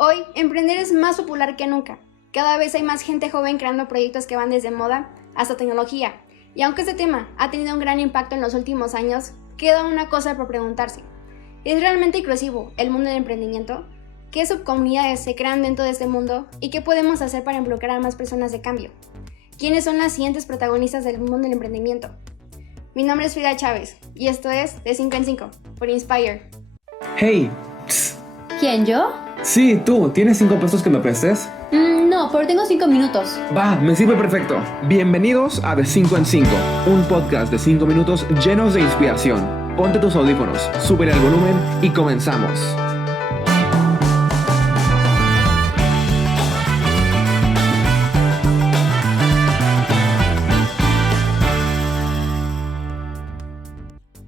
Hoy, emprender es más popular que nunca. Cada vez hay más gente joven creando proyectos que van desde moda hasta tecnología. Y aunque este tema ha tenido un gran impacto en los últimos años, queda una cosa por preguntarse. ¿Es realmente inclusivo el mundo del emprendimiento? ¿Qué subcomunidades se crean dentro de este mundo? ¿Y qué podemos hacer para involucrar a más personas de cambio? ¿Quiénes son las siguientes protagonistas del mundo del emprendimiento? Mi nombre es Frida Chávez y esto es De 5 en 5 por Inspire. Hey, psst. ¿Quién, yo? Sí, tú, ¿tienes 5 pesos que me prestes? No, pero tengo 5 minutos. Va, me sirve perfecto. Bienvenidos a De 5 en 5, un podcast de 5 minutos llenos de inspiración. Ponte tus audífonos, sube el volumen y comenzamos.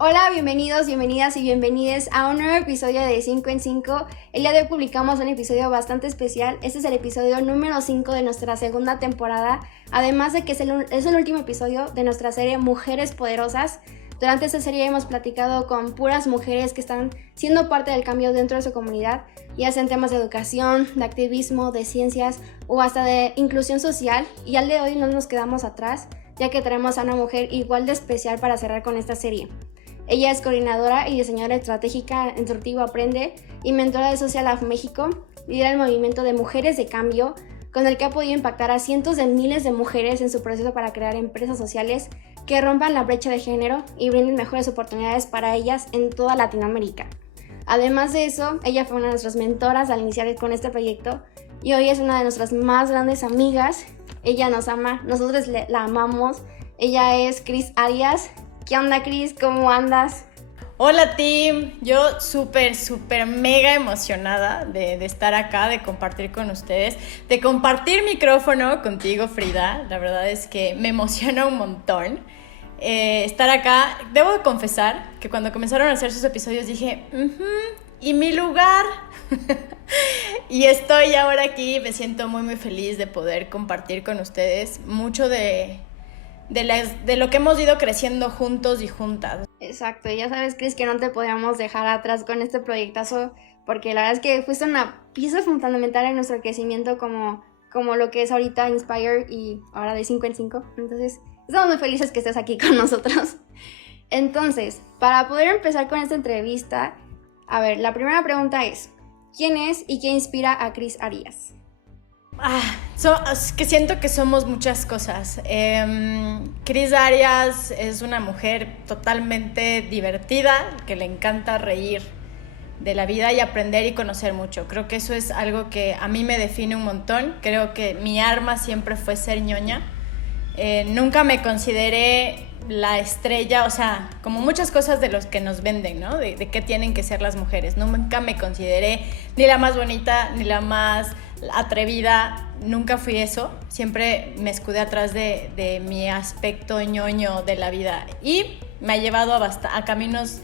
Hola, bienvenidos, bienvenidas y bienvenides a un nuevo episodio de 5 en 5. El día de hoy publicamos un episodio bastante especial. Este es el episodio número 5 de nuestra segunda temporada. Además de que es el último episodio de nuestra serie Mujeres Poderosas. Durante esta serie hemos platicado con puras mujeres que están siendo parte del cambio dentro de su comunidad, ya sea en temas de educación, de activismo, de ciencias o hasta de inclusión social. Y al de hoy no nos quedamos atrás, ya que tenemos a una mujer igual de especial para cerrar con esta serie. Ella es coordinadora y diseñadora estratégica en Surtivo Aprende y mentora de Social Lab México. Lidera el movimiento de Mujeres de Cambio, con el que ha podido impactar a cientos de miles de mujeres en su proceso para crear empresas sociales que rompan la brecha de género y brinden mejores oportunidades para ellas en toda Latinoamérica. Además de eso, ella fue una de nuestras mentoras al iniciar con este proyecto y hoy es una de nuestras más grandes amigas. Ella nos ama, nosotros la amamos. Ella es Cris Arias. ¿Qué onda, Cris? ¿Cómo andas? Hola, team. Yo súper mega emocionada de estar acá, de compartir con ustedes, de compartir micrófono contigo, Frida. La verdad es que me emociona un montón estar acá. Debo de confesar que cuando comenzaron a hacer sus episodios dije, ¿y mi lugar? Y estoy ahora aquí, me siento muy feliz de poder compartir con ustedes mucho de lo que hemos ido creciendo juntos y juntas. Exacto, ya sabes, Cris, que no te podíamos dejar atrás con este proyectazo, porque la verdad es que fuiste una pieza fundamental en nuestro crecimiento como lo que es ahorita Inspire y ahora de 5 en 5. Entonces, estamos muy felices que estés aquí con nosotros. Entonces, para poder empezar con esta entrevista, a ver, la primera pregunta es, ¿quién es y qué inspira a Cris Arias? Es que siento que somos muchas cosas. Cris Arias es una mujer totalmente divertida, que le encanta reír de la vida y aprender y conocer mucho. Creo que eso es algo que a mí me define un montón. Creo que mi arma siempre fue ser ñoña. Nunca me consideré la estrella, o sea, como muchas cosas de los que nos venden, ¿no? De qué tienen que ser las mujeres. Nunca me consideré ni la más bonita, ni la más atrevida, nunca fui eso. Siempre me escudé atrás de mi aspecto ñoño de la vida y me ha llevado a caminos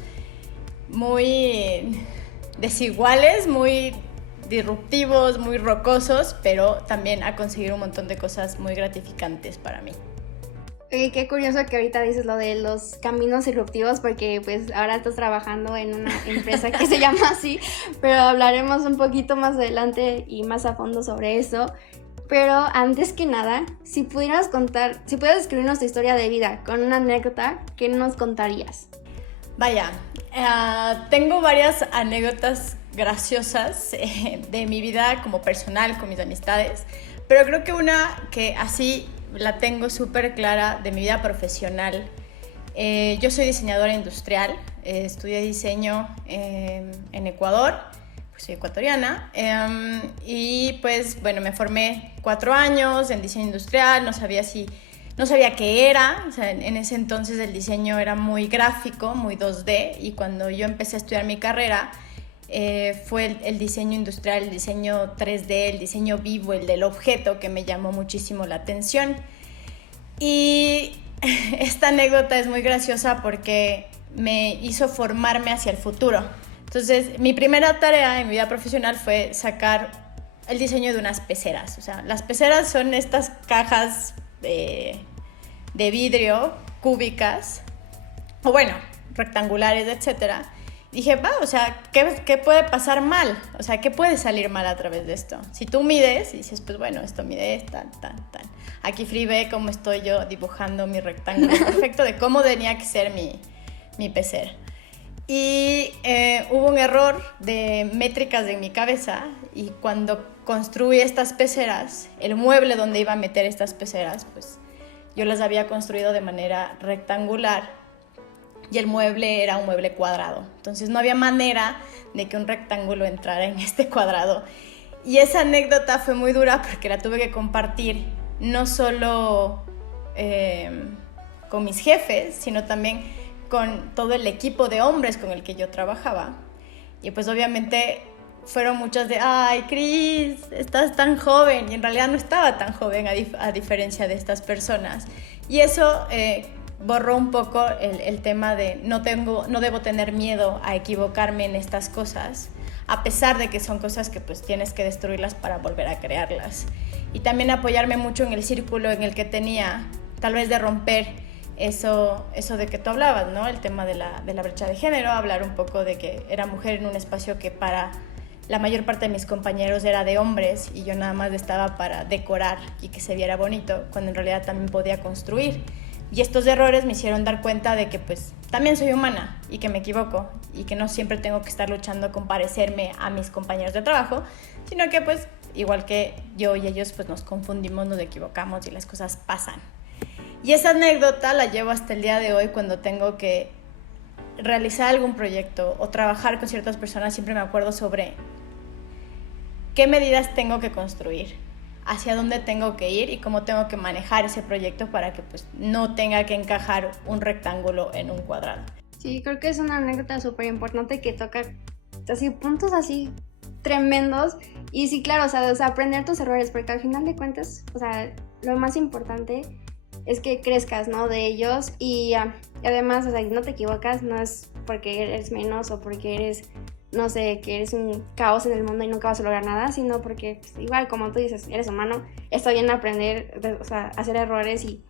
muy desiguales, muy disruptivos, muy rocosos, pero también a conseguir un montón de cosas muy gratificantes para mí. Qué curioso que ahorita dices lo de los caminos disruptivos, porque pues ahora estás trabajando en una empresa que se llama así, pero hablaremos un poquito más adelante y más a fondo sobre eso. Pero antes que nada, si pudieras escribirnos tu historia de vida con una anécdota, ¿qué nos contarías? Vaya, tengo varias anécdotas graciosas de mi vida como personal, con mis amistades, pero creo que una que así la tengo súper clara de mi vida profesional. Yo soy diseñadora industrial, estudié diseño en Ecuador, pues soy ecuatoriana, y pues bueno, me formé 4 años en diseño industrial, no sabía qué era, o sea, en ese entonces el diseño era muy gráfico, muy 2D, y cuando yo empecé a estudiar mi carrera, fue el diseño industrial, el diseño 3D, el diseño vivo, el del objeto que me llamó muchísimo la atención. Y esta anécdota es muy graciosa porque me hizo formarme hacia el futuro. Entonces, mi primera tarea en mi vida profesional fue sacar el diseño de unas peceras. O sea, las peceras son estas cajas de vidrio cúbicas, o bueno, rectangulares, etcétera. dije, o sea, ¿qué puede pasar mal? O sea, ¿qué puede salir mal a través de esto? Si tú mides y dices, pues bueno, esto mide tan. Aquí Free ve cómo estoy yo dibujando mi rectángulo perfecto de cómo tenía que ser mi pecera. Y hubo un error de métricas en mi cabeza y cuando construí estas peceras, el mueble donde iba a meter estas peceras, pues yo las había construido de manera rectangular y el mueble era un mueble cuadrado. Entonces no había manera de que un rectángulo entrara en este cuadrado. Y esa anécdota fue muy dura porque la tuve que compartir no solo con mis jefes, sino también con todo el equipo de hombres con el que yo trabajaba. Y pues obviamente fueron muchas de, ay, Cris, estás tan joven. Y en realidad no estaba tan joven a diferencia de estas personas. Y eso borró un poco el tema de no debo tener miedo a equivocarme en estas cosas, a pesar de que son cosas que pues tienes que destruirlas para volver a crearlas. Y también apoyarme mucho en el círculo en el que tenía, tal vez de romper eso de que tú hablabas, ¿no? El tema de la brecha de género, hablar un poco de que era mujer en un espacio que para la mayor parte de mis compañeros era de hombres y yo nada más estaba para decorar y que se viera bonito, cuando en realidad también podía construir. Y estos errores me hicieron dar cuenta de que pues también soy humana y que me equivoco y que no siempre tengo que estar luchando con parecerme a mis compañeros de trabajo, sino que pues igual que yo y ellos pues nos confundimos, nos equivocamos y las cosas pasan. Y esa anécdota la llevo hasta el día de hoy cuando tengo que realizar algún proyecto o trabajar con ciertas personas. Siempre me acuerdo sobre qué medidas tengo que construir, hacia dónde tengo que ir y cómo tengo que manejar ese proyecto para que pues no tenga que encajar un rectángulo en un cuadrado. Sí, creo que es una anécdota súper importante que toca así puntos así tremendos. Y sí, claro, o sea, aprender tus errores, porque al final de cuentas, o sea, lo más importante es que crezcas, ¿no? De ellos y además, o sea, no te equivocas, no es porque eres menos o porque eres, no sé, que eres un caos en el mundo y nunca vas a lograr nada, sino porque pues, igual, como tú dices, eres humano, está bien aprender, o sea, hacer errores y,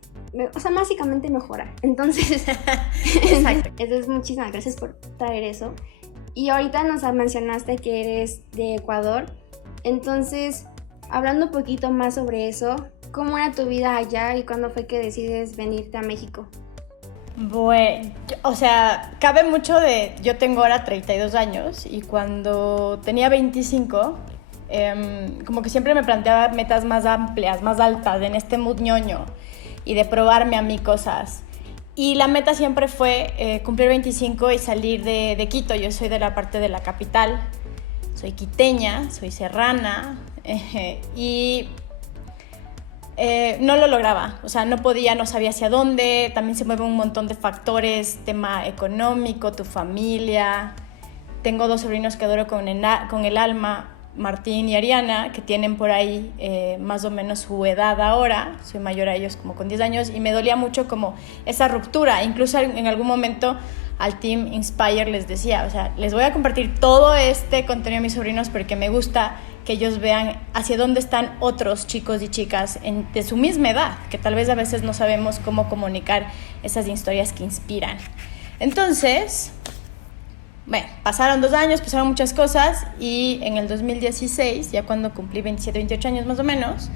o sea, básicamente mejorar. Entonces, exacto. Entonces, muchísimas gracias por traer eso. Y ahorita nos mencionaste que eres de Ecuador, entonces, hablando un poquito más sobre eso, ¿cómo era tu vida allá y cuándo fue que decides venirte a México? Bueno, o sea, cabe mucho de... Yo tengo ahora 32 años y cuando tenía 25, como que siempre me planteaba metas más amplias, más altas, en este mood ñoño y de probarme a mí cosas. Y la meta siempre fue cumplir 25 y salir de Quito. Yo soy de la parte de la capital, soy quiteña, soy serrana y... no lo lograba, o sea, no podía, no sabía hacia dónde, también se mueven un montón de factores, tema económico, tu familia. Tengo 2 sobrinos que adoro con el alma, Martín y Ariana, que tienen por ahí más o menos su edad ahora, soy mayor a ellos como con 10 años, y me dolía mucho como esa ruptura. Incluso en algún momento al Team Inspire les decía, o sea, les voy a compartir todo este contenido a mis sobrinos porque me gusta que ellos vean hacia dónde están otros chicos y chicas de su misma edad, que tal vez a veces no sabemos cómo comunicar esas historias que inspiran. Entonces, bueno, pasaron 2 años, pasaron muchas cosas y en el 2016, ya cuando cumplí 27, 28 años más o menos,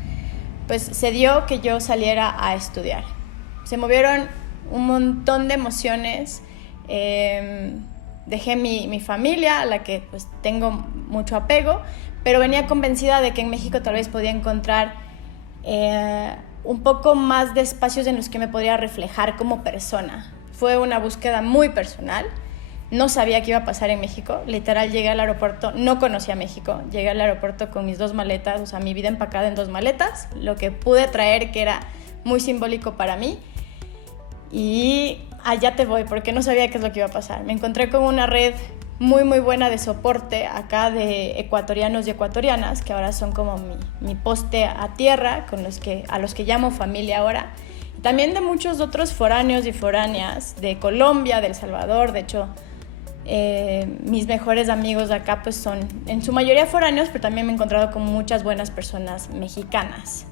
pues se dio que yo saliera a estudiar. Se movieron un montón de emociones. Dejé mi familia, a la que pues tengo mucho apego, pero venía convencida de que en México tal vez podía encontrar un poco más de espacios en los que me podría reflejar como persona. Fue una búsqueda muy personal. No sabía qué iba a pasar en México. Literal, llegué al aeropuerto, no conocía México. Llegué al aeropuerto con mis 2 maletas, o sea, mi vida empacada en 2 maletas, lo que pude traer, que era muy simbólico para mí. Y allá te voy, porque no sabía qué es lo que iba a pasar. Me encontré con una red muy, muy buena de soporte acá de ecuatorianos y ecuatorianas, que ahora son como mi poste a tierra, a los que llamo familia ahora. Y también de muchos otros foráneos y foráneas, de Colombia, de El Salvador. De hecho, mis mejores amigos de acá pues son en su mayoría foráneos, pero también me he encontrado con muchas buenas personas mexicanas.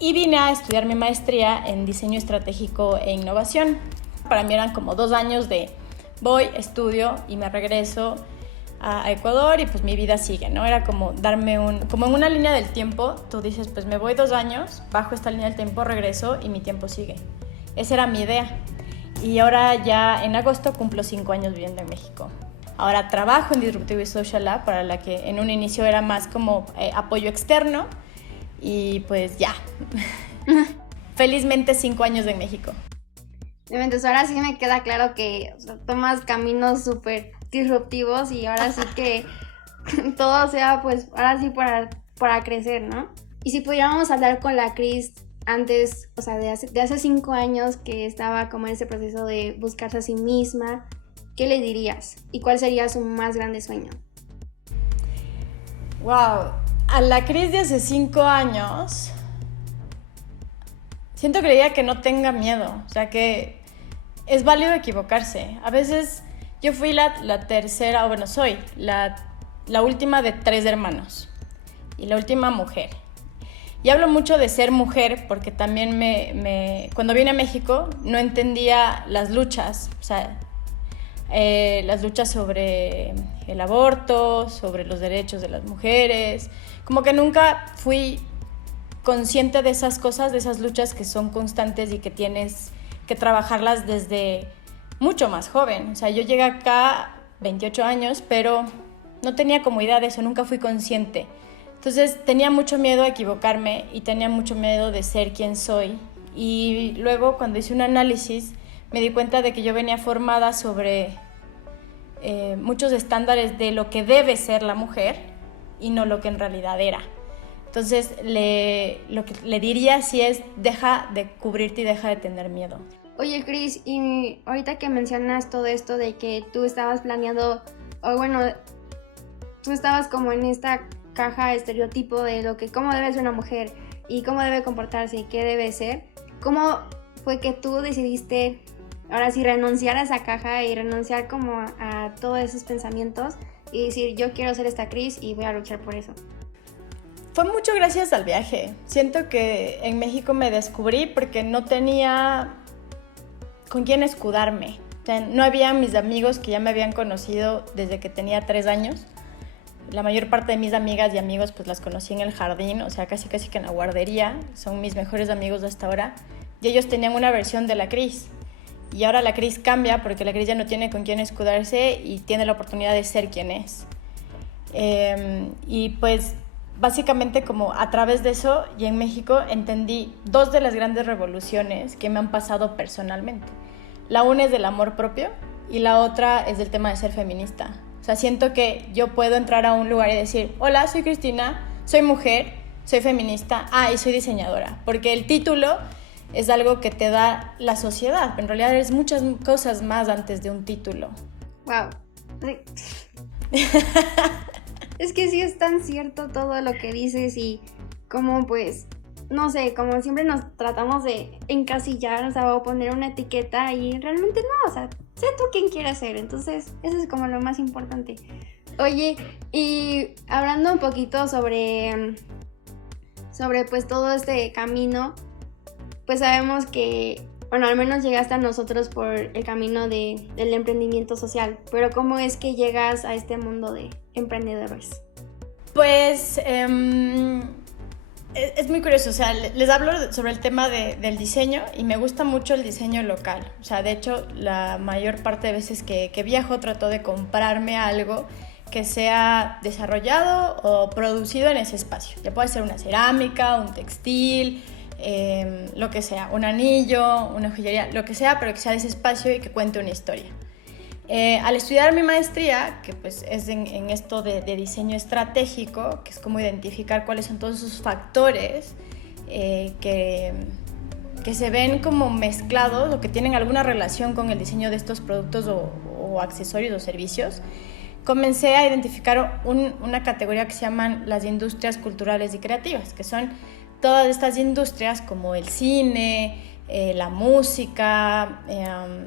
Y vine a estudiar mi maestría en diseño estratégico e innovación. Para mí eran como 2 años de voy, estudio y me regreso a Ecuador y pues mi vida sigue, ¿no? Era como darme como en una línea del tiempo, tú dices, pues me voy 2 años, bajo esta línea del tiempo, regreso y mi tiempo sigue. Esa era mi idea. Y ahora ya en agosto cumplo 5 años viviendo en México. Ahora trabajo en Disruptive Social Lab, para la que en un inicio era más como apoyo externo y pues ya. Felizmente 5 años en México. Entonces ahora sí me queda claro que, o sea, tomas caminos súper disruptivos y ahora sí que todo sea pues ahora sí para crecer, ¿no? Y si pudiéramos hablar con la Cris antes, o sea, de hace 5 años que estaba como en ese proceso de buscarse a sí misma, ¿qué le dirías? ¿Y cuál sería su más grande sueño? Wow, a la Cris de hace 5 años siento que le diría que no tenga miedo, o sea, que es válido equivocarse. A veces yo fui la tercera, o bueno, soy la última de 3 hermanos y la última mujer. Y hablo mucho de ser mujer porque también cuando vine a México no entendía las luchas, o sea, las luchas sobre el aborto, sobre los derechos de las mujeres. Como que nunca fui consciente de esas cosas, de esas luchas que son constantes y que tienes que trabajarlas desde mucho más joven. O sea, yo llegué acá 28 años, pero no tenía como idea de eso, nunca fui consciente. Entonces tenía mucho miedo a equivocarme y tenía mucho miedo de ser quien soy. Y luego cuando hice un análisis me di cuenta de que yo venía formada sobre muchos estándares de lo que debe ser la mujer y no lo que en realidad era. Entonces lo que le diría sí es deja de cubrirte y deja de tener miedo. Oye, Cris, y ahorita que mencionas todo esto de que tú estabas planeando, o bueno, tú estabas como en esta caja estereotipo de cómo debe ser una mujer y cómo debe comportarse y qué debe ser, ¿cómo fue que tú decidiste ahora sí renunciar a esa caja y renunciar como a todos esos pensamientos y decir yo quiero ser esta Cris y voy a luchar por eso? Fue mucho gracias al viaje. Siento que en México me descubrí porque no tenía con quién escudarme. O sea, no había mis amigos que ya me habían conocido desde que tenía 3 años. La mayor parte de mis amigas y amigos pues las conocí en el jardín, o sea, casi que en la guardería. Son mis mejores amigos de hasta ahora. Y ellos tenían una versión de la Cris. Y ahora la Cris cambia porque la Cris ya no tiene con quién escudarse y tiene la oportunidad de ser quien es. Y pues básicamente como a través de eso y en México entendí 2 de las grandes revoluciones que me han pasado personalmente. La una es del amor propio y la otra es del tema de ser feminista. O sea, siento que yo puedo entrar a un lugar y decir, hola, soy Cristina, soy mujer, soy feminista, y soy diseñadora. Porque el título es algo que te da la sociedad, pero en realidad eres muchas cosas más antes de un título. Wow. Es que sí es tan cierto todo lo que dices y como pues, no sé, como siempre nos tratamos de encasillar, o sea, o poner una etiqueta y realmente no, o sea, sé tú quien quieras ser, entonces eso es como lo más importante. Oye, y hablando un poquito sobre pues todo este camino, pues sabemos que, bueno, al menos llegaste a nosotros por el camino del emprendimiento social, pero ¿cómo es que llegas a este mundo de emprendedores? Pues es muy curioso, o sea, les hablo sobre el tema del diseño y me gusta mucho el diseño local. O sea, de hecho, la mayor parte de veces que viajo trato de comprarme algo que sea desarrollado o producido en ese espacio. Ya puede ser una cerámica, un textil, lo que sea, un anillo, una joyería, lo que sea, pero que sea de ese espacio y que cuente una historia. Al estudiar mi maestría, que pues es en esto de diseño estratégico, que es como identificar cuáles son todos esos factores que se ven como mezclados o que tienen alguna relación con el diseño de estos productos o accesorios o servicios, comencé a identificar una categoría que se llaman las industrias culturales y creativas, que son todas estas industrias como el cine, la música,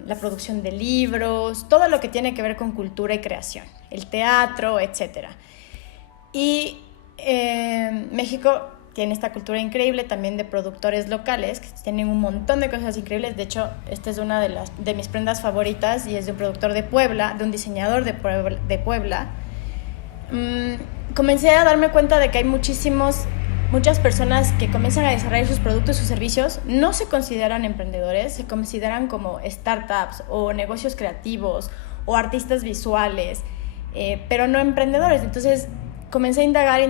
la producción de libros, todo lo que tiene que ver con cultura y creación, el teatro, etc. Y México tiene esta cultura increíble también de productores locales que tienen un montón de cosas increíbles. De hecho, esta es una de mis prendas favoritas y es de un productor de Puebla, de un diseñador de Puebla. Comencé a darme cuenta de que hay muchas personas que comienzan a desarrollar sus productos, sus servicios, no se consideran emprendedores, se consideran como startups o negocios creativos o artistas visuales, pero no emprendedores. Entonces comencé a indagar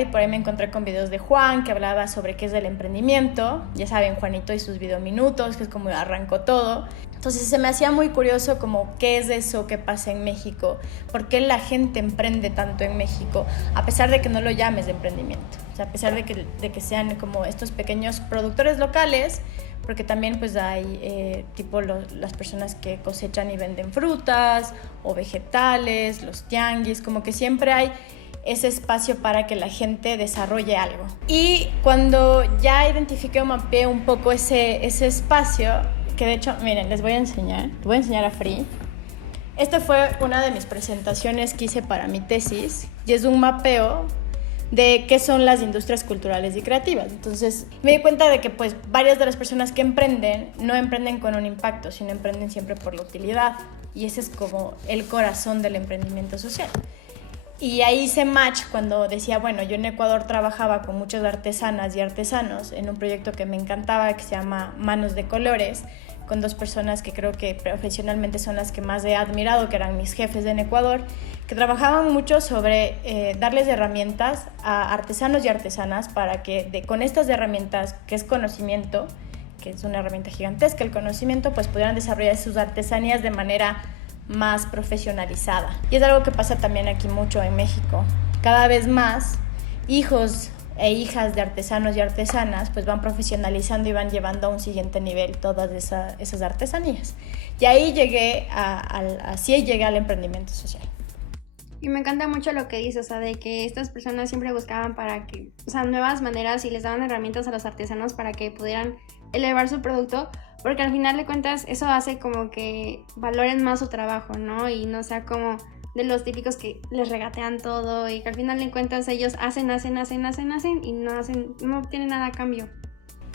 y por ahí me encontré con videos de Juan que hablaba sobre qué es el emprendimiento. Ya saben, Juanito y sus videominutos, que es como arrancó todo. Entonces se me hacía muy curioso como qué es eso que pasa en México, por qué la gente emprende tanto en México, a pesar de que no lo llames de emprendimiento, o sea, a pesar de que sean como estos pequeños productores locales, porque también pues hay las personas que cosechan y venden frutas o vegetales, los tianguis, como que siempre hay ese espacio para que la gente desarrolle algo. Y cuando ya identifiqué o mapeé un poco ese espacio, que de hecho, miren, les voy a enseñar a Free. Esta fue una de mis presentaciones que hice para mi tesis y es un mapeo de qué son las industrias culturales y creativas. Entonces me di cuenta de que pues varias de las personas que emprenden no emprenden con un impacto, sino emprenden siempre por la utilidad, y ese es como el corazón del emprendimiento social. Y ahí hice match cuando decía, bueno, yo en Ecuador trabajaba con muchas artesanas y artesanos en un proyecto que me encantaba que se llama Manos de Colores, con dos personas que creo que profesionalmente son las que más he admirado, que eran mis jefes en Ecuador, que trabajaban mucho sobre darles herramientas a artesanos y artesanas para que con estas herramientas, que es conocimiento, que es una herramienta gigantesca, el conocimiento, pues pudieran desarrollar sus artesanías de manera más profesionalizada. Y es algo que pasa también aquí mucho en México. Cada vez más hijos e hijas de artesanos y artesanas pues van profesionalizando y van llevando a un siguiente nivel todas esas artesanías. Y ahí llegué al emprendimiento social. Y me encanta mucho lo que dices, o sea, de que estas personas siempre buscaban nuevas maneras y les daban herramientas a los artesanos para que pudieran elevar su producto, porque al final de cuentas eso hace como que valoren más su trabajo, ¿no? Y no sea como de los típicos que les regatean todo y que al final de cuentas ellos hacen y no obtienen nada a cambio.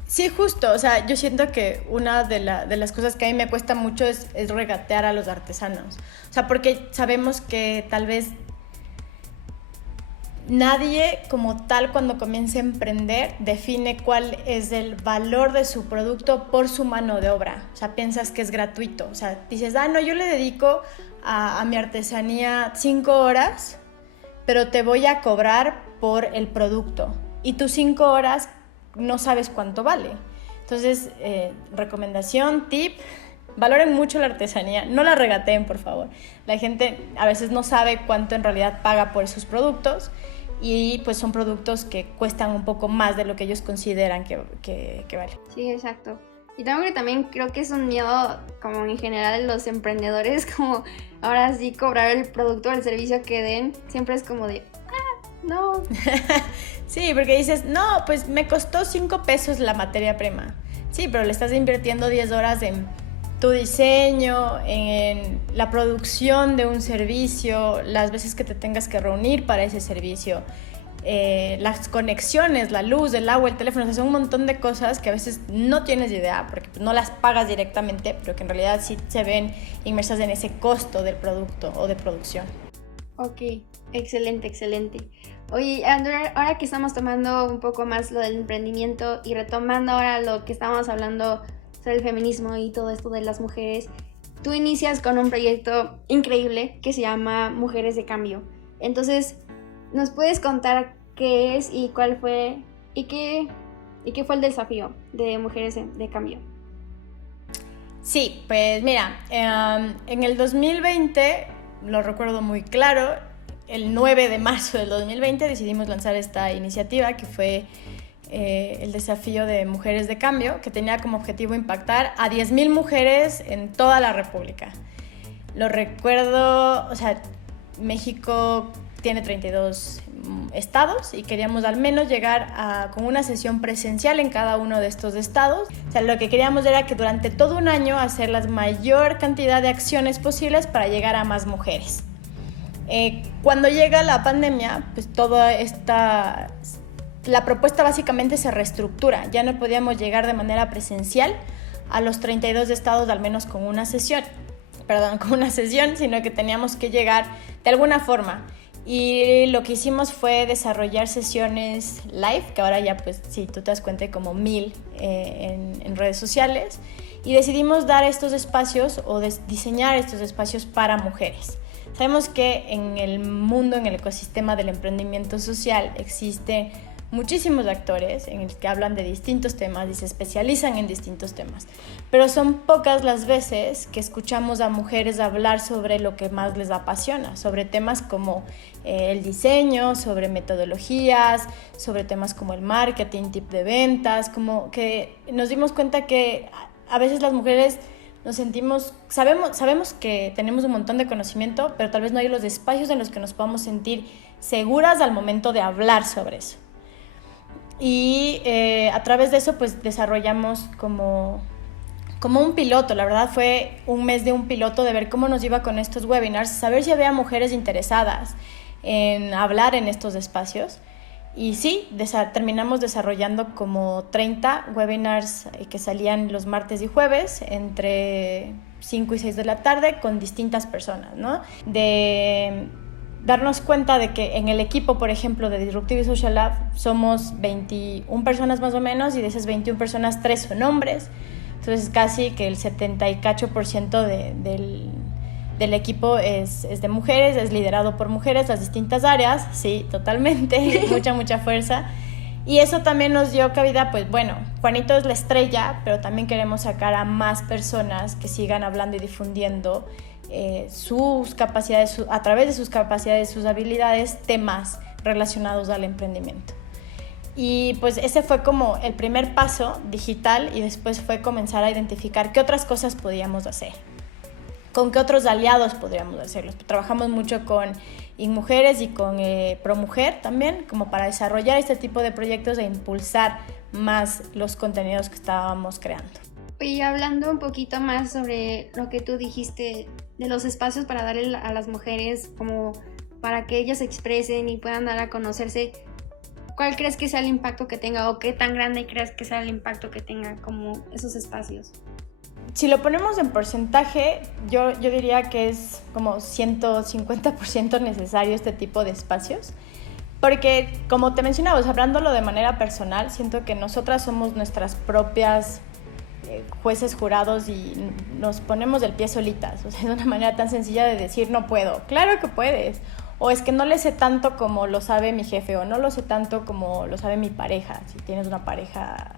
Sí, justo, o sea, yo siento que una de las cosas que a mí me cuesta mucho es regatear a los artesanos, o sea, porque sabemos que tal vez nadie como tal cuando comienza a emprender define cuál es el valor de su producto por su mano de obra, o sea, piensas que es gratuito, o sea, dices, no, yo le dedico a mi artesanía 5 horas, pero te voy a cobrar por el producto y tus 5 horas no sabes cuánto vale. Entonces, recomendación, tip, valoren mucho la artesanía, no la regateen, por favor. La gente a veces no sabe cuánto en realidad paga por sus productos y pues son productos que cuestan un poco más de lo que ellos consideran que vale. Sí, exacto. Y también creo que es un miedo como en general de los emprendedores, como ahora sí cobrar el producto o el servicio que den, siempre es como de, no. Sí, porque dices, no, pues me costó 5 pesos la materia prima. Sí, pero le estás invirtiendo 10 horas en tu diseño, en la producción de un servicio, las veces que te tengas que reunir para ese servicio, las conexiones, la luz, el agua, el teléfono, o sea, son un montón de cosas que a veces no tienes idea porque no las pagas directamente, pero que en realidad sí se ven inmersas en ese costo del producto o de producción. Ok, excelente. Oye, Andrew, ahora que estamos tomando un poco más lo del emprendimiento y retomando ahora lo que estábamos hablando sobre el feminismo y todo esto de las mujeres, tú inicias con un proyecto increíble que se llama Mujeres de Cambio. Entonces, ¿nos puedes contar qué es y cuál fue y qué fue el desafío de Mujeres de Cambio? Sí, pues mira, en el 2020, lo recuerdo muy claro, el 9 de marzo del 2020 decidimos lanzar esta iniciativa que fue el desafío de Mujeres de Cambio, que tenía como objetivo impactar a 10,000 mujeres en toda la República. Lo recuerdo, o sea, México tiene 32 estados y queríamos al menos llegar con una sesión presencial en cada uno de estos estados. O sea, lo que queríamos era que durante todo un año hacer la mayor cantidad de acciones posibles para llegar a más mujeres. Cuando llega la pandemia, pues toda esta la propuesta básicamente se reestructura. Ya no podíamos llegar de manera presencial a los 32 estados, al menos con una sesión, sino que teníamos que llegar de alguna forma. Y lo que hicimos fue desarrollar sesiones live, que ahora ya, pues, si tú te das cuenta, hay como 1000 en redes sociales. Y decidimos dar estos espacios o diseñar estos espacios para mujeres. Sabemos que en el mundo, en el ecosistema del emprendimiento social, existen muchísimos actores en el que hablan de distintos temas y se especializan en distintos temas, pero son pocas las veces que escuchamos a mujeres hablar sobre lo que más les apasiona, sobre temas como el diseño, sobre metodologías, sobre temas como el marketing, tip de ventas, como que nos dimos cuenta que a veces las mujeres nos sentimos, sabemos que tenemos un montón de conocimiento, pero tal vez no hay los espacios en los que nos podamos sentir seguras al momento de hablar sobre eso. Y a través de eso pues desarrollamos como un piloto. La verdad fue un mes de un piloto, de ver cómo nos iba con estos webinars, saber si había mujeres interesadas en hablar en estos espacios. Y sí, terminamos desarrollando como 30 webinars que salían los martes y jueves entre 5 y 6 de la tarde con distintas personas, ¿no? De darnos cuenta de que en el equipo, por ejemplo, de Disruptive Social Lab somos 21 personas más o menos, y de esas 21 personas 3 son hombres. Entonces casi que el 70% del equipo es de mujeres, es liderado por mujeres, las distintas áreas, sí, totalmente, mucha fuerza. Y eso también nos dio cabida, pues bueno, Juanito es la estrella, pero también queremos sacar a más personas que sigan hablando y difundiendo sus capacidades, a través de sus capacidades, sus habilidades, temas relacionados al emprendimiento. Y pues ese fue como el primer paso digital, y después fue comenzar a identificar qué otras cosas podíamos hacer, con qué otros aliados podríamos hacerlos. Trabajamos mucho con InMujeres y con ProMujer también, como para desarrollar este tipo de proyectos e impulsar más los contenidos que estábamos creando. Y hablando un poquito más sobre lo que tú dijiste de los espacios para darle a las mujeres, como para que ellas se expresen y puedan dar a conocerse, ¿cuál crees que sea el impacto que tenga, o qué tan grande crees que sea el impacto que tenga como esos espacios? Si lo ponemos en porcentaje, yo diría que es como 150% necesario este tipo de espacios, porque como te mencionaba, hablándolo de manera personal, siento que nosotras somos nuestras propias jueces, jurados, y nos ponemos del pie solitas. O sea, es una manera tan sencilla de decir no puedo. Claro que puedes. O es que no le sé tanto como lo sabe mi jefe, o no lo sé tanto como lo sabe mi pareja, si tienes una pareja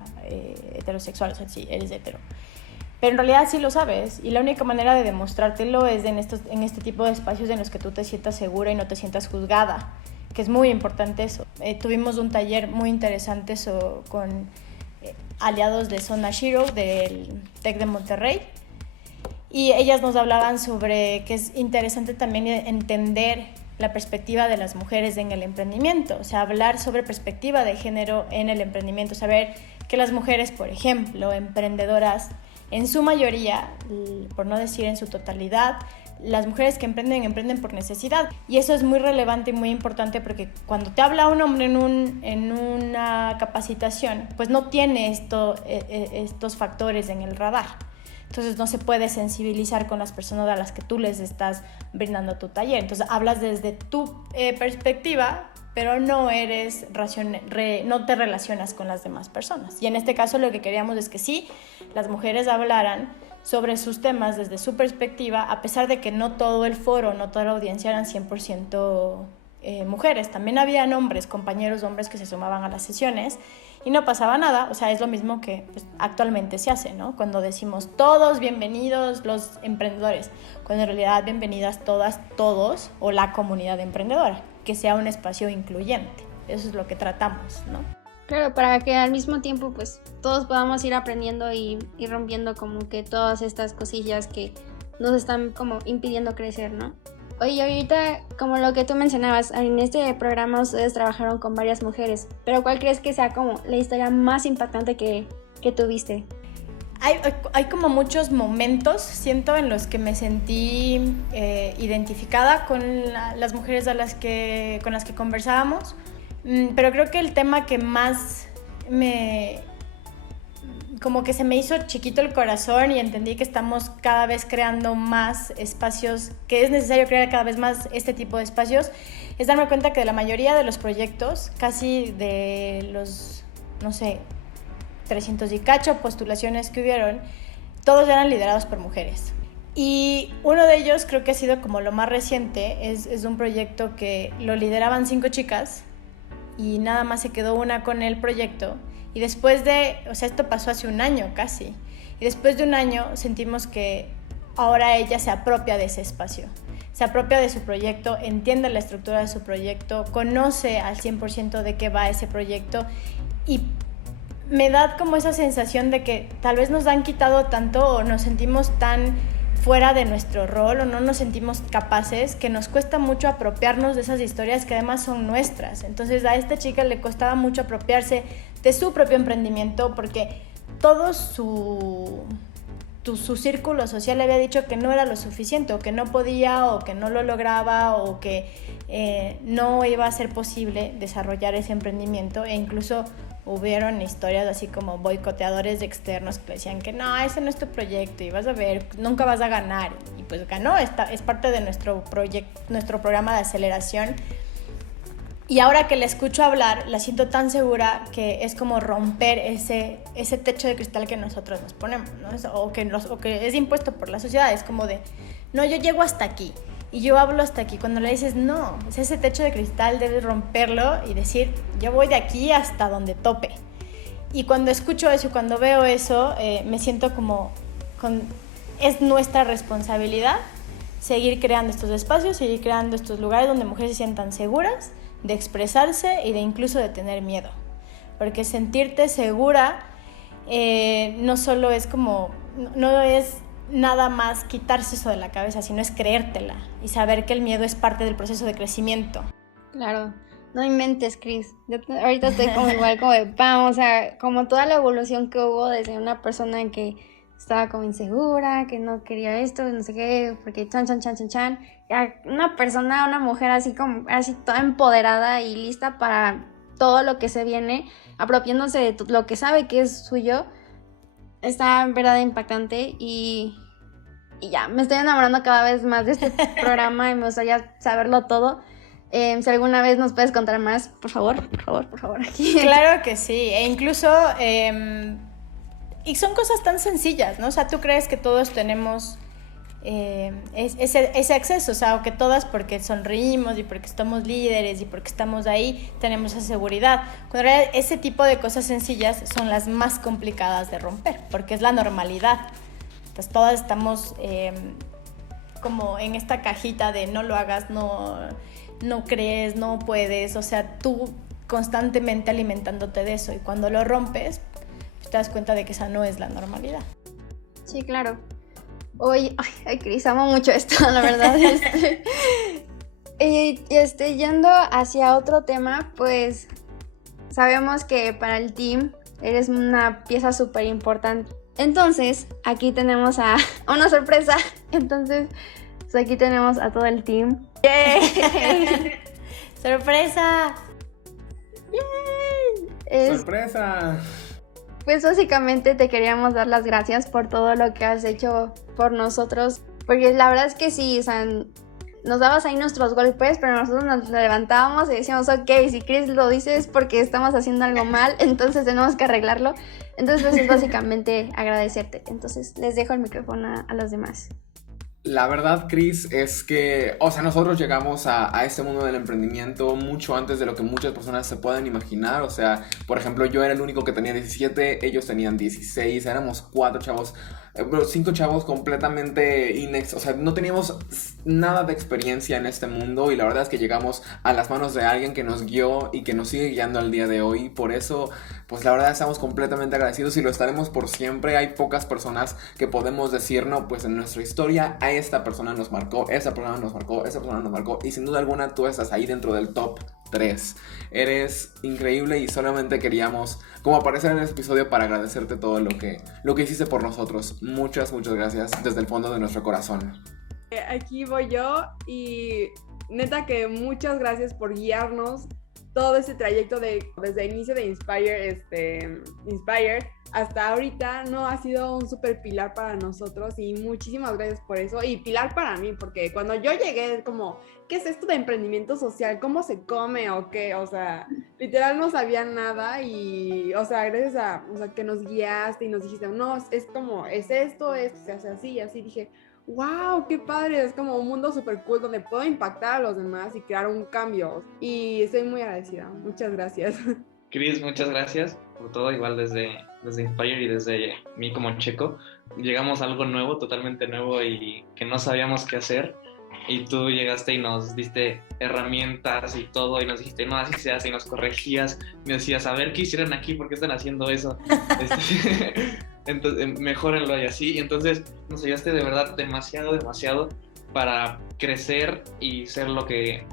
heterosexual, o sea, si eres hetero. Pero en realidad sí lo sabes, y la única manera de demostrártelo es en este tipo de espacios en los que tú te sientas segura y no te sientas juzgada, que es muy importante eso. Tuvimos un taller muy interesante con aliados de Zona Shiro, del TEC de Monterrey, y ellas nos hablaban sobre que es interesante también entender la perspectiva de las mujeres en el emprendimiento, o sea, hablar sobre perspectiva de género en el emprendimiento, saber que las mujeres, por ejemplo, emprendedoras, en su mayoría, por no decir en su totalidad, las mujeres que emprenden por necesidad. Y eso es muy relevante y muy importante, porque cuando te habla un hombre en una capacitación, pues no tiene estos factores en el radar. Entonces no se puede sensibilizar con las personas a las que tú les estás brindando tu taller. Entonces hablas desde tu perspectiva, pero no te relacionas con las demás personas. Y en este caso lo que queríamos es que sí, las mujeres hablaran sobre sus temas desde su perspectiva, a pesar de que no todo el foro, no toda la audiencia eran 100% mujeres. También habían hombres, compañeros hombres que se sumaban a las sesiones, y no pasaba nada. O sea, es lo mismo que pues, actualmente se hace, ¿no? Cuando decimos todos bienvenidos los emprendedores, cuando en realidad bienvenidas todas, todos, o la comunidad emprendedora, que sea un espacio incluyente. Eso es lo que tratamos, ¿no? Claro, para que al mismo tiempo pues todos podamos ir aprendiendo y rompiendo como que todas estas cosillas que nos están como impidiendo crecer, ¿no? Oye, ahorita, como lo que tú mencionabas, en este programa ustedes trabajaron con varias mujeres, pero ¿cuál crees que sea como la historia más impactante que tuviste? Hay como muchos momentos, siento, en los que me sentí identificada con las mujeres con las que conversábamos. pero creo que el tema que más como que se me hizo chiquito el corazón y entendí que estamos cada vez creando más espacios, que es necesario crear cada vez más este tipo de espacios, es darme cuenta que de la mayoría de los proyectos, casi de los, no sé, 300 y cacho postulaciones que hubieron, todos eran liderados por mujeres. Y uno de ellos creo que ha sido como lo más reciente, es un proyecto que lo lideraban 5 chicas y nada más se quedó una con el proyecto. Y después esto pasó hace un año casi, y después de un año sentimos que ahora ella se apropia de ese espacio, se apropia de su proyecto, entiende la estructura de su proyecto, conoce al 100% de qué va ese proyecto, y me da como esa sensación de que tal vez nos han quitado tanto o nos sentimos tan fuera de nuestro rol o no nos sentimos capaces, que nos cuesta mucho apropiarnos de esas historias que además son nuestras. Entonces a esta chica le costaba mucho apropiarse de su propio emprendimiento porque todo su círculo social le había dicho que no era lo suficiente, o que no podía, o que no lo lograba, o que no iba a ser posible desarrollar ese emprendimiento, e incluso hubieron historias así como boicoteadores externos que le decían que no, ese no es tu proyecto y vas a ver, nunca vas a ganar. Y pues ganó, es parte de nuestro programa de aceleración. Y ahora que la escucho hablar, la siento tan segura que es como romper ese techo de cristal que nosotros nos ponemos, ¿no? O que es impuesto por la sociedad. Es como de, no, yo llego hasta aquí y yo hablo hasta aquí. Cuando le dices, no, ese techo de cristal debes romperlo y decir, yo voy de aquí hasta donde tope. Y cuando escucho eso y cuando veo eso, me siento como, es nuestra responsabilidad seguir creando estos espacios, seguir creando estos lugares donde mujeres se sientan seguras de expresarse y de incluso de tener miedo, porque sentirte segura no solo es como, no es nada más quitarse eso de la cabeza, sino es creértela y saber que el miedo es parte del proceso de crecimiento. Claro, no inventes, Cris. Yo ahorita estoy como igual como de ¡pam! O sea, como toda la evolución que hubo desde una persona en que estaba como insegura, que no quería esto, no sé qué, porque chan, ya una persona, una mujer así como, así toda empoderada y lista para todo lo que se viene, apropiándose de lo que sabe que es suyo, está en verdad impactante y ya, me estoy enamorando cada vez más de este programa y me gustaría saberlo todo. Si alguna vez nos puedes contar más, por favor, aquí. Claro que sí, e incluso... y son cosas tan sencillas, ¿no? O sea, tú crees que todos tenemos ese acceso, o sea, o que todas porque sonreímos y porque estamos líderes y porque estamos ahí, tenemos esa seguridad. Cuando ese tipo de cosas sencillas son las más complicadas de romper, porque es la normalidad. Entonces todas estamos como en esta cajita de no lo hagas, no crees, no puedes, o sea, tú constantemente alimentándote de eso, y cuando lo rompes, te das cuenta de que esa no es la normalidad. Sí, claro. Oye, Cris, amo mucho esto, la verdad. Yendo hacia otro tema, pues sabemos que para el team eres una pieza súper importante. Entonces, aquí tenemos a una sorpresa. Entonces, pues aquí tenemos a todo el team. ¡Yay! ¡Sorpresa! ¡Yay! ¡Sorpresa! Pues básicamente te queríamos dar las gracias por todo lo que has hecho por nosotros, porque la verdad es que sí, o sea, nos dabas ahí nuestros golpes, pero nosotros nos levantábamos y decíamos, ok, si Cris lo dice es porque estamos haciendo algo mal, entonces tenemos que arreglarlo. Entonces pues es básicamente agradecerte. Entonces les dejo el micrófono a los demás. La verdad, Cris, es que, o sea, nosotros llegamos a este mundo del emprendimiento mucho antes de lo que muchas personas se pueden imaginar. O sea, por ejemplo, yo era el único que tenía 17, ellos tenían 16, éramos 4 chavos, 5 chavos completamente o sea, no teníamos nada de experiencia en este mundo, y la verdad es que llegamos a las manos de alguien que nos guió y que nos sigue guiando al día de hoy. Por eso, pues la verdad estamos completamente agradecidos y lo estaremos por siempre. Hay pocas personas que podemos decir, no, pues en nuestra historia a esta persona nos marcó, esa persona nos marcó, esa persona nos marcó, y sin duda alguna tú estás ahí dentro del top 3. Eres increíble y solamente queríamos como aparecer en este episodio para agradecerte todo lo que hiciste por nosotros. Muchas gracias desde el fondo de nuestro corazón. Aquí voy yo y neta que muchas gracias por guiarnos todo ese trayecto desde el inicio de Inspire hasta ahorita no ha sido un súper pilar para nosotros y muchísimas gracias por eso y pilar para mí, porque cuando yo llegué es como, ¿qué es esto de emprendimiento social? ¿Cómo se come o qué? O sea, literal no sabía nada y, o sea, gracias a que nos guiaste y nos dijiste, no, es como, es esto se hace así y así, dije, wow, qué padre, es como un mundo súper cool donde puedo impactar a los demás y crear un cambio y estoy muy agradecida, muchas gracias. Cris, muchas gracias por todo, igual desde Inspire y desde mí como Checo. Llegamos a algo nuevo, totalmente nuevo y que no sabíamos qué hacer y tú llegaste y nos diste herramientas y todo y nos dijiste, no, así se hace y nos corregías y nos decías, a ver, ¿qué hicieron aquí? ¿Por qué están haciendo eso? Entonces, mejórenlo y así. Y entonces nos ayudaste de verdad demasiado para crecer y ser lo que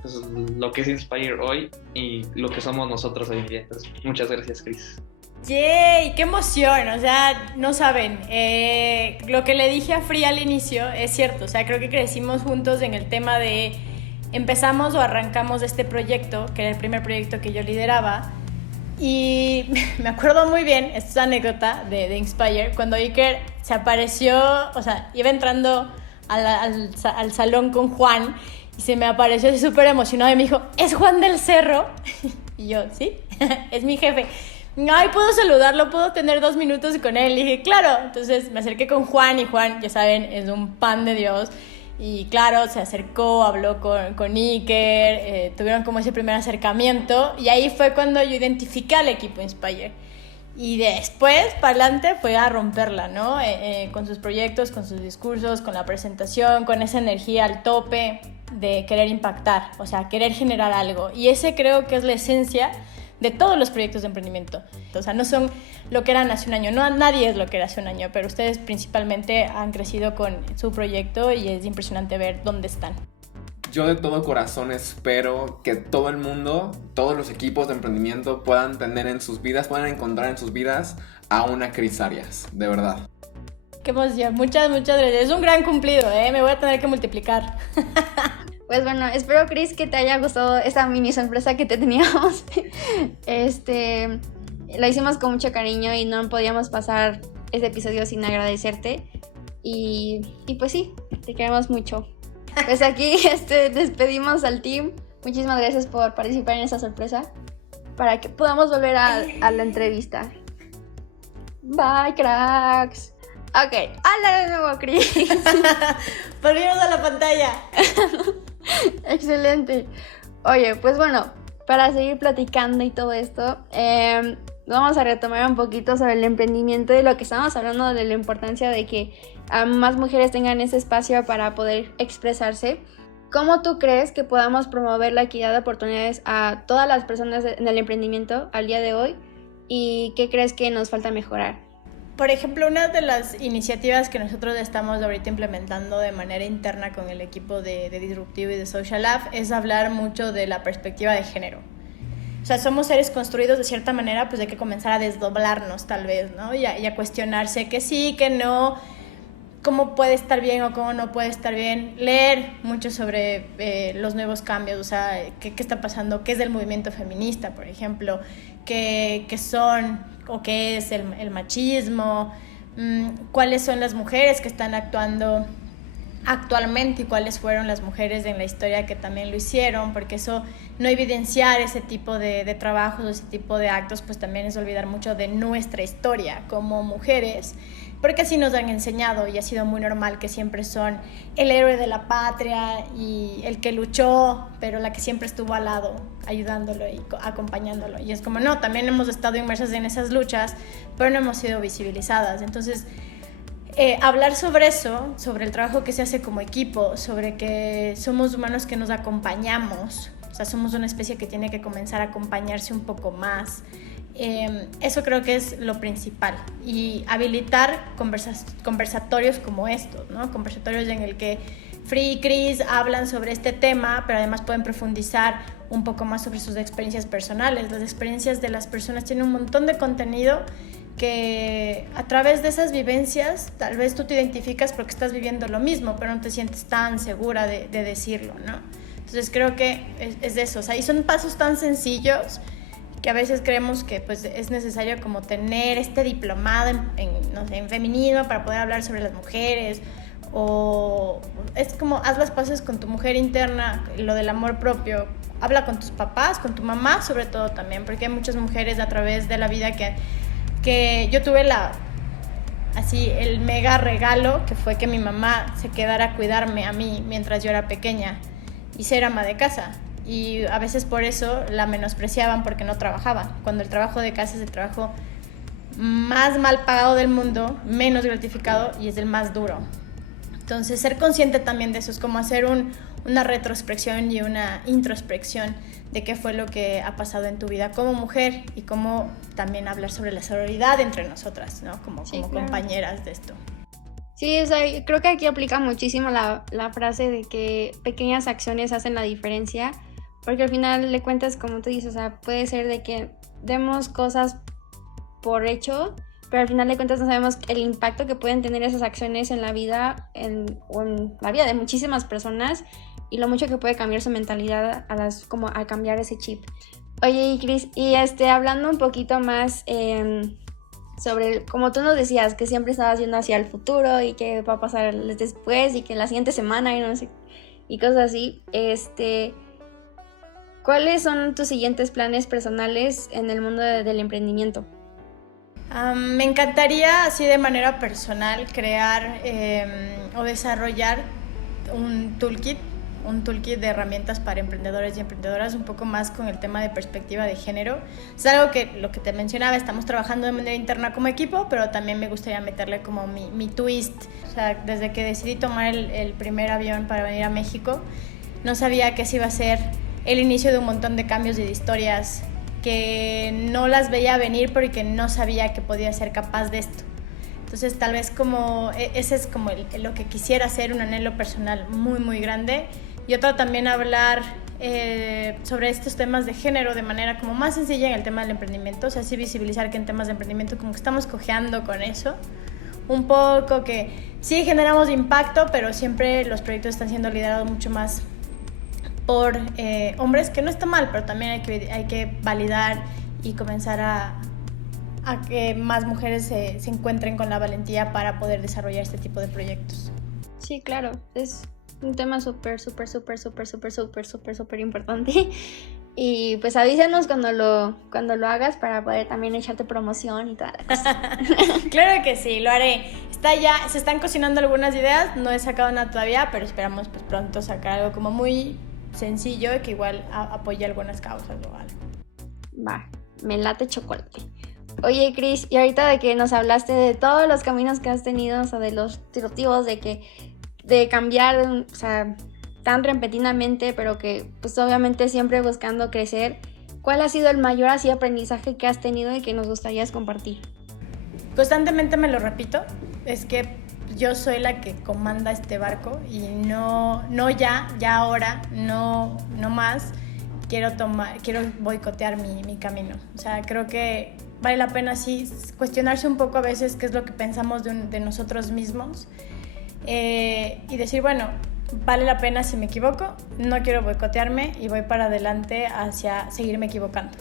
es Inspire hoy y lo que somos nosotros hoy en día. Entonces, muchas gracias, Cris. ¡Yay! ¡Qué emoción! O sea, no saben, lo que le dije a Free al inicio es cierto, o sea, creo que crecimos juntos en el tema de empezamos o arrancamos este proyecto, que era el primer proyecto que yo lideraba, y me acuerdo muy bien, esta es anécdota de Inspire, cuando Iker se apareció, o sea, iba entrando al salón con Juan y se me apareció así súper emocionado y me dijo, ¿es Juan del Cerro? Y yo, sí, es mi jefe. Ay, ¿puedo saludarlo? ¿Puedo tener 2 minutos con él? Y dije, claro. Entonces me acerqué con Juan y Juan, ya saben, es un pan de Dios. Y claro, se acercó, habló con Iker, tuvieron como ese primer acercamiento. Y ahí fue cuando yo identifiqué al equipo Inspire. Y después, para adelante, fue a romperla, ¿no? Con sus proyectos, con sus discursos, con la presentación, con esa energía al tope de querer impactar, o sea, querer generar algo. Y ese creo que es la esencia de todos los proyectos de emprendimiento. O sea, no son lo que eran hace un año, no, nadie es lo que era hace un año, pero ustedes principalmente han crecido con su proyecto y es impresionante ver dónde están. Yo de todo corazón espero que todo el mundo, todos los equipos de emprendimiento puedan tener en sus vidas, puedan encontrar en sus vidas a una Cris Arias, de verdad. Qué emoción, muchas gracias. Es un gran cumplido, me voy a tener que multiplicar. Pues bueno, espero, Cris, que te haya gustado esta mini sorpresa que te teníamos. La hicimos con mucho cariño y no podíamos pasar este episodio sin agradecerte. Y pues sí, te queremos mucho. Pues aquí despedimos al team. Muchísimas gracias por participar en esta sorpresa para que podamos volver a la entrevista. Bye, cracks. Ok, hola de nuevo, Cris. Volvimos a la pantalla. Excelente. Oye, pues bueno, para seguir platicando y todo esto, vamos a retomar un poquito sobre el emprendimiento y lo que estábamos hablando de la importancia de que más mujeres tengan ese espacio para poder expresarse. ¿Cómo tú crees que podamos promover la equidad de oportunidades a todas las personas en el emprendimiento al día de hoy? ¿Y qué crees que nos falta mejorar? Por ejemplo, una de las iniciativas que nosotros estamos ahorita implementando de manera interna con el equipo de Disruptivo y de Social Lab es hablar mucho de la perspectiva de género. O sea, somos seres construidos de cierta manera, pues hay que comenzar a desdoblarnos tal vez, ¿no? Y a cuestionarse que sí, que no, cómo puede estar bien o cómo no puede estar bien. Leer mucho sobre los nuevos cambios, o sea, qué está pasando, qué es el movimiento feminista, por ejemplo, qué son o qué es el machismo, cuáles son las mujeres que están actuando actualmente y cuáles fueron las mujeres en la historia que también lo hicieron, porque eso, no evidenciar ese tipo de trabajos o ese tipo de actos, pues también es olvidar mucho de nuestra historia como mujeres, porque así nos han enseñado y ha sido muy normal que siempre son el héroe de la patria y el que luchó, pero la que siempre estuvo al lado, ayudándolo y acompañándolo. Y es como, no, también hemos estado inmersas en esas luchas, pero no hemos sido visibilizadas. Entonces, hablar sobre eso, sobre el trabajo que se hace como equipo, sobre que somos humanos que nos acompañamos, o sea, somos una especie que tiene que comenzar a acompañarse un poco más. Eso creo que es lo principal, y habilitar conversatorios como estos, ¿no? Conversatorios en el que Free y Cris hablan sobre este tema, pero además pueden profundizar un poco más sobre sus experiencias personales. Las experiencias de las personas tienen un montón de contenido que a través de esas vivencias tal vez tú te identificas porque estás viviendo lo mismo, pero no te sientes tan segura de decirlo, ¿no? Entonces creo que es de eso, o sea, y son pasos tan sencillos que a veces creemos que pues es necesario como tener este diplomado no sé, en feminismo para poder hablar sobre las mujeres, o es como haz las paces con tu mujer interna, lo del amor propio, habla con tus papás, con tu mamá sobre todo también, porque hay muchas mujeres a través de la vida que yo tuve así el mega regalo que fue que mi mamá se quedara a cuidarme a mí mientras yo era pequeña y ser ama de casa. Y a veces por eso la menospreciaban porque no trabajaba, cuando el trabajo de casa es el trabajo más mal pagado del mundo, menos gratificado y es el más duro. Entonces ser consciente también de eso es como hacer una retrospección y una introspección de qué fue lo que ha pasado en tu vida como mujer y cómo también hablar sobre la sororidad entre nosotras, ¿no? Como claro, compañeras de esto. Sí, o sea, creo que aquí aplica muchísimo la frase de que pequeñas acciones hacen la diferencia, porque al final de cuentas, como tú dices, o sea, puede ser de que demos cosas por hecho, pero al final de cuentas no sabemos el impacto que pueden tener esas acciones en la vida, o en la vida de muchísimas personas, y lo mucho que puede cambiar su mentalidad como al cambiar ese chip. Oye, Cris, y hablando un poquito más sobre, como tú nos decías, que siempre estabas viendo hacia el futuro y qué va a pasar después y que la siguiente semana y no sé, y cosas así, ¿cuáles son tus siguientes planes personales en el mundo del emprendimiento? Me encantaría, así de manera personal, crear o desarrollar un toolkit de herramientas para emprendedores y emprendedoras, un poco más con el tema de perspectiva de género. Es algo que, lo que te mencionaba, estamos trabajando de manera interna como equipo, pero también me gustaría meterle como mi twist. O sea, desde que decidí tomar el primer avión para venir a México, no sabía que ese iba a ser el inicio de un montón de cambios y de historias que no las veía venir porque no sabía que podía ser capaz de esto. Entonces tal vez como ese es como lo que quisiera hacer, un anhelo personal muy muy grande. Y otro también hablar sobre estos temas de género de manera como más sencilla en el tema del emprendimiento, o sea, sí visibilizar que en temas de emprendimiento como que estamos cojeando con eso un poco, que sí generamos impacto, pero siempre los proyectos están siendo liderados mucho más por hombres, que no está mal, pero también hay que validar y comenzar a que más mujeres se encuentren con la valentía para poder desarrollar este tipo de proyectos. Sí, claro, es un tema súper importante. Y pues avísanos cuando lo hagas para poder también echarte promoción y toda la cosa. Claro que sí, lo haré. Se están cocinando algunas ideas, no he sacado nada todavía, pero esperamos pues pronto sacar algo como muy sencillo y que igual apoye algunas causas o algo. Va, me late chocolate. Oye, Cris, y ahorita de que nos hablaste de todos los caminos que has tenido, o sea, de los directivos, de cambiar, o sea, tan repentinamente, pero que pues obviamente siempre buscando crecer, ¿cuál ha sido el mayor así aprendizaje que has tenido y que nos gustaría compartir? Constantemente me lo repito, es que yo soy la que comanda este barco y no ya ahora, no más quiero boicotear mi camino. O sea, creo que vale la pena sí cuestionarse un poco a veces qué es lo que pensamos de nosotros mismos, y decir, bueno, vale la pena si me equivoco, no quiero boicotearme y voy para adelante hacia seguirme equivocando.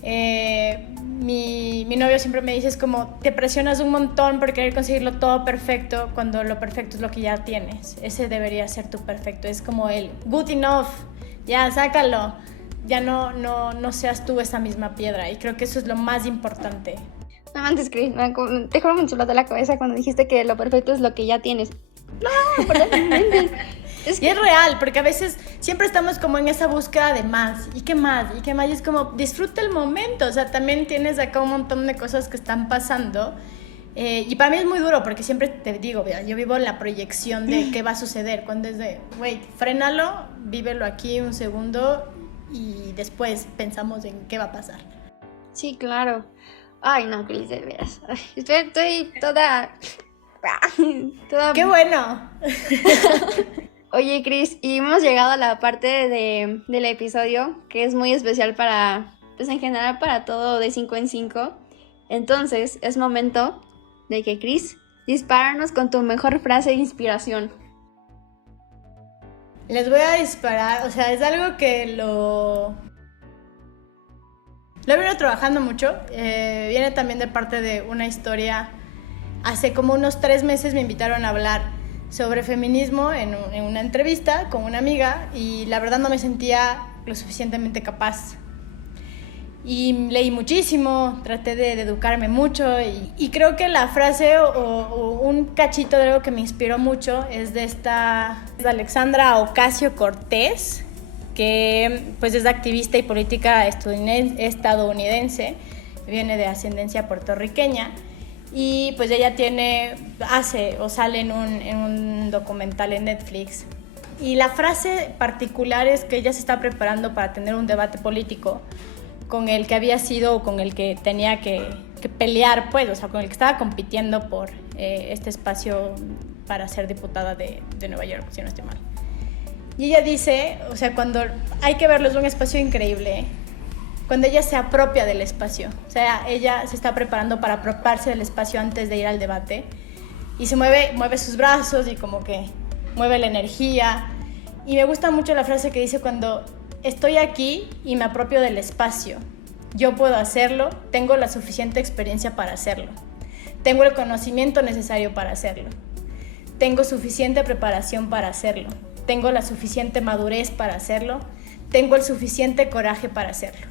Mi novio siempre me dice, es como te presionas un montón por querer conseguirlo todo perfecto cuando lo perfecto es lo que ya tienes. Ese debería ser tu perfecto, es como el good enough, ya sácalo, ya no seas tú esa misma piedra, y creo que eso es lo más importante. No, antes, Cris, te juro me explotó la cabeza cuando dijiste que lo perfecto es lo que ya tienes. No, por eso Y es real, porque a veces siempre estamos como en esa búsqueda de más, y qué más, y qué más, y es como, disfruta el momento, o sea, también tienes acá un montón de cosas que están pasando, y para mí es muy duro, porque siempre te digo, yo vivo la proyección de qué va a suceder, cuando es de, wait, frénalo, vívelo aquí un segundo, y después pensamos en qué va a pasar. Sí, claro. Ay, no, Cris, de veras. Estoy toda... ¡Qué bueno! Oye, Cris, y hemos llegado a la parte del episodio que es muy especial para, pues en general para todo de 5 en 5. Entonces, es momento de que, Cris, dispáranos con tu mejor frase de inspiración. Les voy a disparar, o sea, es algo que lo he venido trabajando mucho. Viene también de parte de una historia. Hace como unos 3 meses me invitaron a hablar sobre feminismo en una entrevista con una amiga y la verdad no me sentía lo suficientemente capaz. Y leí muchísimo, traté de educarme mucho y creo que la frase o un cachito de algo que me inspiró mucho es de Alexandra Ocasio-Cortez, que pues es activista y política estadounidense, viene de ascendencia puertorriqueña y pues ella sale en un documental en Netflix. Y la frase particular es que ella se está preparando para tener un debate político con el que había sido o con el que tenía que pelear, pues, o sea, con el que estaba compitiendo por este espacio para ser diputada de Nueva York, si no estoy mal. Y ella dice, o sea, cuando hay que verlo, es un espacio increíble, cuando ella se apropia del espacio, o sea, ella se está preparando para apropiarse del espacio antes de ir al debate y se mueve sus brazos y como que mueve la energía. Y me gusta mucho la frase que dice cuando estoy aquí y me apropio del espacio. Yo puedo hacerlo, tengo la suficiente experiencia para hacerlo. Tengo el conocimiento necesario para hacerlo. Tengo suficiente preparación para hacerlo. Tengo la suficiente madurez para hacerlo. Tengo el suficiente coraje para hacerlo.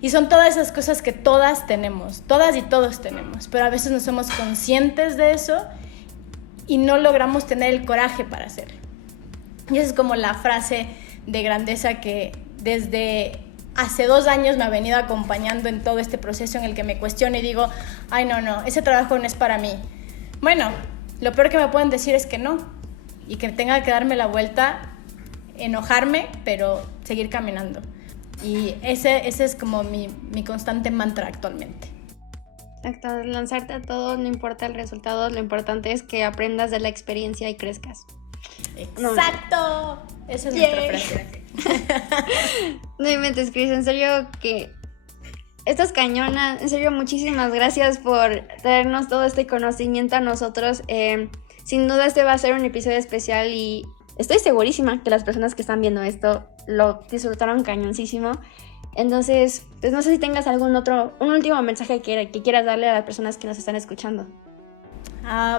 Y son todas esas cosas que todas tenemos, todas y todos tenemos, pero a veces no somos conscientes de eso y no logramos tener el coraje para hacerlo. Y esa es como la frase de grandeza que desde hace 2 años me ha venido acompañando en todo este proceso en el que me cuestiono y digo, ay no, ese trabajo no es para mí. Bueno, lo peor que me pueden decir es que no y que tenga que darme la vuelta, enojarme, pero seguir caminando. Y ese es como mi constante mantra actualmente. Exacto, lanzarte a todo, no importa el resultado, lo importante es que aprendas de la experiencia y crezcas. ¡Exacto! Esa es nuestra frase. No inventes, Cris, en serio que estás cañona. En serio, muchísimas gracias por traernos todo este conocimiento a nosotros. Sin duda este va a ser un episodio especial y estoy segurísima que las personas que están viendo esto lo disfrutaron cañoncísimo. Entonces, pues no sé si tengas un último mensaje que quieras darle a las personas que nos están escuchando.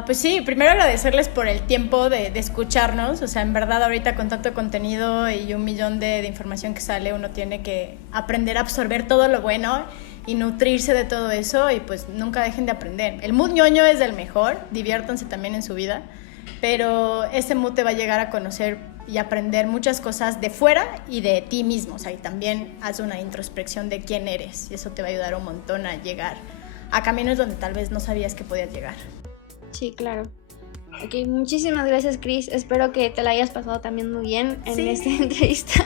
Pues sí, primero agradecerles por el tiempo de escucharnos. O sea, en verdad ahorita con tanto contenido y 1 millón de información que sale, uno tiene que aprender a absorber todo lo bueno y nutrirse de todo eso y pues nunca dejen de aprender. El mood ñoño es el mejor, diviértanse también en su vida, pero ese mood te va a llegar a conocer y aprender muchas cosas de fuera y de ti mismo. O sea, y también haz una introspección de quién eres y eso te va a ayudar un montón a llegar a caminos donde tal vez no sabías que podías llegar. Sí, claro. Ok, muchísimas gracias, Cris. Espero que te la hayas pasado también muy bien en esta entrevista.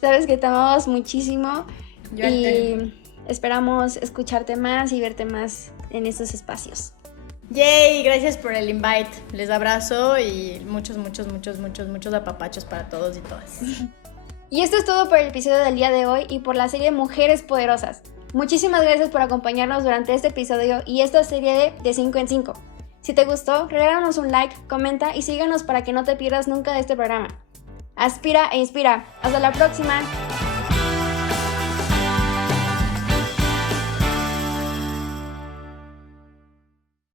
Sabes que te amamos muchísimo y esperamos escucharte más y verte más en estos espacios. Yay, gracias por el invite. Les abrazo y muchos apapachos para todos y todas. Y esto es todo por el episodio del día de hoy y por la serie Mujeres Poderosas. Muchísimas gracias por acompañarnos durante este episodio y esta serie de 5 en 5. Si te gustó, regálanos un like, comenta y síganos para que no te pierdas nunca de este programa. Aspira e inspira. Hasta la próxima.